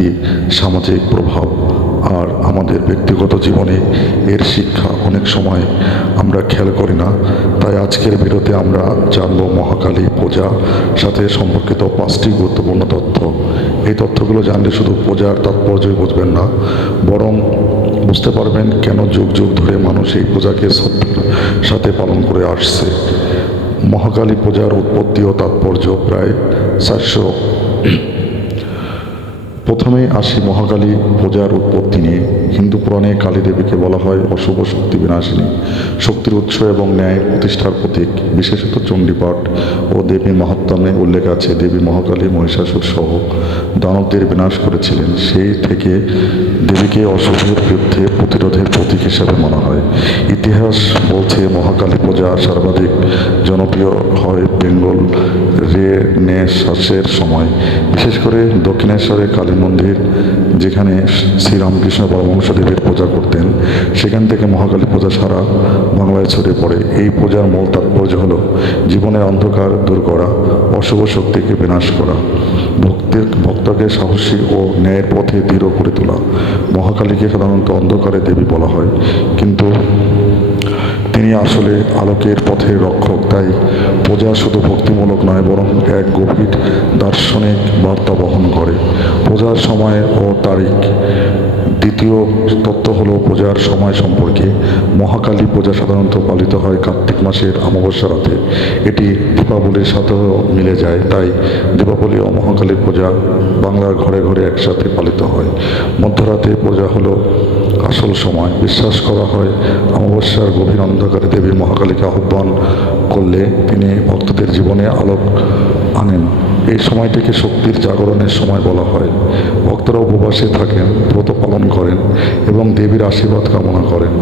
একটি সামাজিক প্রভাব, আর আমাদের ব্যক্তিগত জীবনে এর শিক্ষা অনেক সময় আমরা খেয়াল করি না। তাই আজকের ভিডিওতে আমরা জানব মহাকালী পূজা সাথে সম্পর্কিত 5টি গুরুত্বপূর্ণ তথ্য। এই তথ্যগুলো জানলে শুধু পূজার তাৎপর্যই বুঝবেন না, বরং বুঝতে পারবেন কেন যুগ যুগ ধরে মানুষ এই পূজাকে শ্রদ্ধার সাথে পালন করে আসছে। মহাকালী পূজার উৎপত্তি ও তাৎপর্য প্রায় 400। প্রথমেই আসি মহাকালী পূজার উৎপত্তি নিয়ে। হিন্দু পুরাণে কালী দেবীকে বলা হয় অশুভ শক্তি বিনাশিনী, শক্তির উৎস এবং ন্যায় প্রতিষ্ঠার প্রতীক। বিশেষত চণ্ডীপাঠ ও দেবী মাহাত্ম্যে উল্লেখ আছে দেবী মহাকালী মহিষাসুর সহ দানবদের বিনাশ করেছিলেন। সেই থেকে দেবীকে অশুভের বিরুদ্ধে প্রতিরোধের প্রতীক হিসাবে মানা হয়। ইতিহাস বলছে মহাকালী পূজা সর্বাধিক জনপ্রিয় হয় বেঙ্গল রেনেসাঁসের সময়, বিশেষ করে দক্ষিণেশ্বরে কালী মন্দির, যেখানে শ্রীরামকৃষ্ণ পরমহংসদেবের পূজা করতেন। সেখান থেকে মহাকালী পূজা সারা বাংলায় ছড়িয়ে পড়ে। এই পূজার মূল তাৎপর্য হল জীবনের অন্ধকার দূর করা, অশুভ শক্তিকে বিনাশ করা, ভক্তকে সাহসী ও ন্যায়ের পথে দৃঢ় করে তোলা। মহাকালীকে সাধারণত অন্ধকারের দেবী বলা হয়, কিন্তু তিনি আসলে আলোকের পথের রক্ষক। তাই পূজা শুধু ভক্তিমূলক নয়, বরং এক গভীর দার্শনিক বার্তা বহন করে। পূজার সময় ও তারিখ। দ্বিতীয় তথ্য হলো পূজার সময় সম্পর্কে। মহাকালী পূজা সাধারণত পালিত হয় কার্তিক মাসের অমাবস্যা রাতে। এটি দীপাবলির সাথেও মিলে যায়, তাই দীপাবলি ও মহাকালী পূজা বাংলার ঘরে ঘরে একসাথে পালিত হয়। মধ্যরাতে পূজা হলো আসল সময়। বিশ্বাস করা হয় অমাবস্যার গভীর অন্ধকারে দেবী মহাকালীকে আহ্বান করলে তিনি ভক্তদের জীবনে আলোক আনেন। এই সময়টিকে শক্তির জাগরণের সময় বলা হয়। ভক্তরা উপবাসে থাকেন, ব্রত পালন করেন এবং দেবীর আশীর্বাদ কামনা করেন।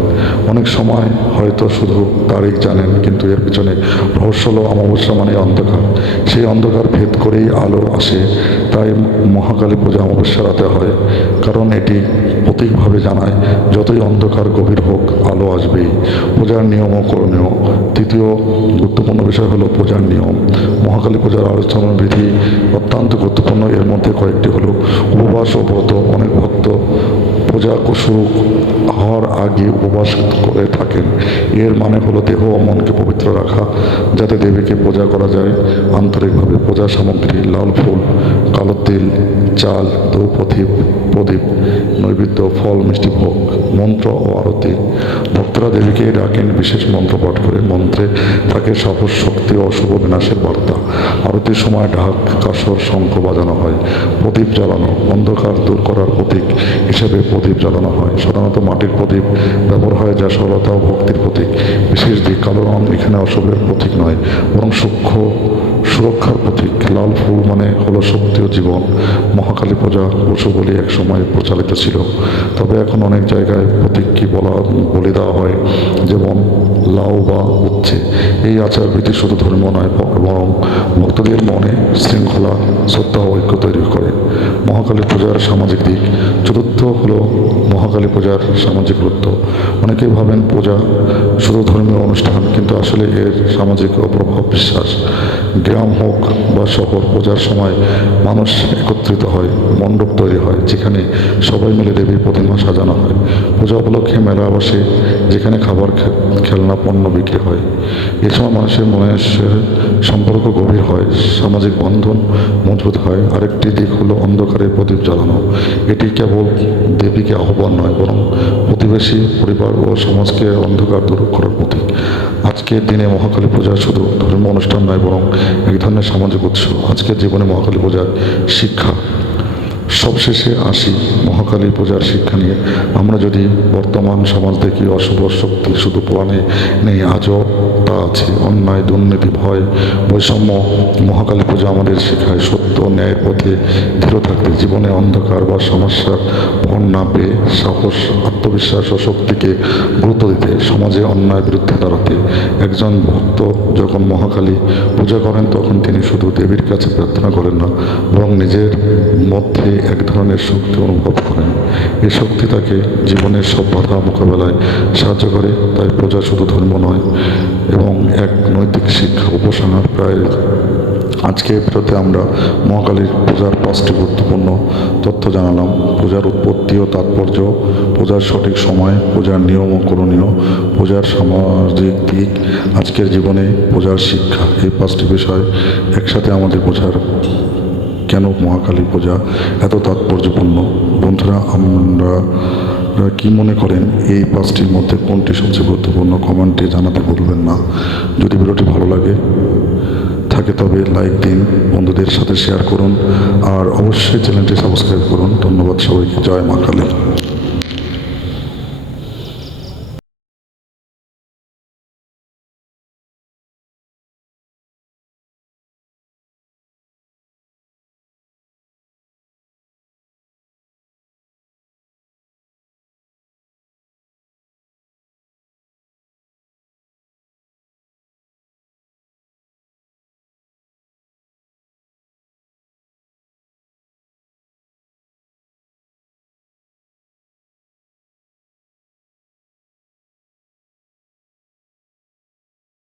অনেক সময় হয়তো শুধু তারিখ জানেন, কিন্তু এর পিছনে রহস্য হলো অমাবস্যা মানে অন্ধকার। সেই অন্ধকার ভেদ করেই আলো আসে। তাই মহাকালী পূজা অমাবস্যা রাতে হয়, কারণ এটি প্রতীকভাবে জানায় যতই অন্ধকার গভীর হোক, আলো আসবেই। পূজার নিয়ম ও করণীয়। তৃতীয় গুরুত্বপূর্ণ বিষয় হলো পূজার নিয়ম। মহাকালী পূজার আলোচনা বিধি অত্যন্ত গুরুত্বপূর্ণ। এর মধ্যে কয়েকটি হলো উপবাস ও ব্রত। অনেক ভক্ত পূজা শুরু হওয়ার আগে উপবাস করে থাকেন। এর মানে হলো দেহ ও মনকে পবিত্র রাখা, যাতে দেবীকে পূজা করা যায় আন্তরিকভাবে। পূজার সামগ্রী: লাল ফুল, কালো তিল, চাল, ধূপ, প্রদীপ, নৈবেদ্য, ফল, মিষ্টি ভোগ। মন্ত্র ও আরতি। ভক্তরা দেবীকে ডাকেন বিশেষ মন্ত্র পাঠ করে। মন্ত্রে থাকে সাহস, শক্তি ও অশুভ বিনাশের বার্তা। আরতির সময় ঢাক, কাসর, শঙ্খ বাজানো হয়। প্রদীপ জ্বালানো। অন্ধকার দূর করার প্রতীক হিসেবে প্রদীপ জ্বালানো হয়। সাধারণত মাটির প্রদীপ ব্যবহার হয়, যা সরলতা ও ভক্তির প্রতীক। বিশেষ দিক: কালো রং এখানে অশুভের প্রতীক নয়, বরং সূক্ষ্ম সুরক্ষার প্রতীক। লাল ফুল মানে হলো শক্তি ও জীবন। মহাকালী পূজা পশু বলি এক সময় প্রচলিত ছিল, তবে এখন অনেক জায়গায় প্রতীকী বলে দেওয়া হয়, যেমন লাউ বা উচ্ছে। এই আচারবিধি শুধু ধর্ম নয়, বরং ভক্তদের মনে শৃঙ্খলা, শ্রদ্ধা ও ঐক্য তৈরি করে। মহাকালী পূজার সামাজিক দিক। চতুর্থ হলো মহাকালী পূজার সামাজিক গুরুত্ব। অনেকেই ভাবেন পূজা শুধু ধর্মীয় অনুষ্ঠান, কিন্তু আসলে এর সামাজিক ও প্রভাব বিশ্বাস। গ্রাম হোক বা শহর, পূজার সময় মানুষ একত্রিত হয়, মণ্ডপ তৈরি হয়, যেখানে সবাই মিলে দেবীর প্রতিমা সাজানো হয়। পূজা উপলক্ষে মেলা বসে, যেখানে খাবার, খেলনা, পণ্য বিক্রি হয়। এ সময় মানুষের মনে সম্পর্ক গভীর হয়, সামাজিক বন্ধন মজবুত হয়। আরেকটি দিক হলো অন্ধকারের প্রদীপ জ্বালানো। এটি কেবল দেবীকে আহ্বান নয়, বরং প্রতিবেশী, পরিবার ও সমাজকে অন্ধকার দূর করার প্রতীক। আজকের দিনে মহাকালী পূজা শুধু ধর্মীয় অনুষ্ঠান নয়, বরং এক ধরনের সামাজিক উৎসব। আজকের জীবনে মহাকালী পূজার শিক্ষা। সবশেষে আসি মহাকালী পূজার শিক্ষা নিয়ে। আমরা যদি বর্তমান সমাজ দেখি, অশুভ শক্তি শুধু পুরাণে নেই, আজও তা আছে। অন্যায়, দুর্নীতি, ভয়, বৈষম্য। মহাকালী পূজা আমাদের শেখায় সত্য ও ন্যায়ের পথে দৃঢ় থাকতে, জীবনে অন্ধকার বা সমস্যার ভর না পেয়ে সাহস, আত্মবিশ্বাস ও শক্তিকে গুরুত্ব দিতে, সমাজে অন্যায়ের বিরুদ্ধে দাঁড়াতে। একজন ভক্ত যখন মহাকালী পূজা করেন, তখন তিনি শুধু দেবীর কাছে প্রার্থনা করেন না, বরং নিজের মধ্যে এক ধরনের শক্তি অনুভব করেন। এই শক্তি তাকে জীবনের সব বাধা মোকাবেলায় সাহায্য করে। তাই পূজা শুধু ধর্ম নয়, এবং এক নৈতিক শিক্ষা, উপাসনার প্রায় আজকে ভিডিওতে আমরা মহাকালীর পূজার 5টি গুরুত্বপূর্ণ তথ্য জানালাম। পূজার উৎপত্তি ও তাৎপর্য, পূজার সঠিক সময়, পূজার নিয়ম ও করণীয়, পূজার সামাজিক দিক, আজকের জীবনে পূজার শিক্ষা। এই 5টি বিষয় একসাথে আমাদের বোঝার কেন মহাকালী পূজা এত তাৎপর্যপূর্ণ। বন্ধুরা, আপনারা কি মনে করেন এই 5টির মধ্যে কোনটি সবচেয়ে গুরুত্বপূর্ণ? কমেন্টে জানাতে ভুলবেন না। যদি ভিডিওটি ভালো লাগে থাকে তবে লাইক দিন, বন্ধুদের সাথে শেয়ার করুন, আর অবশ্যই চ্যানেলটি সাবস্ক্রাইব করুন। ধন্যবাদ সবাইকে। জয় মা কালী।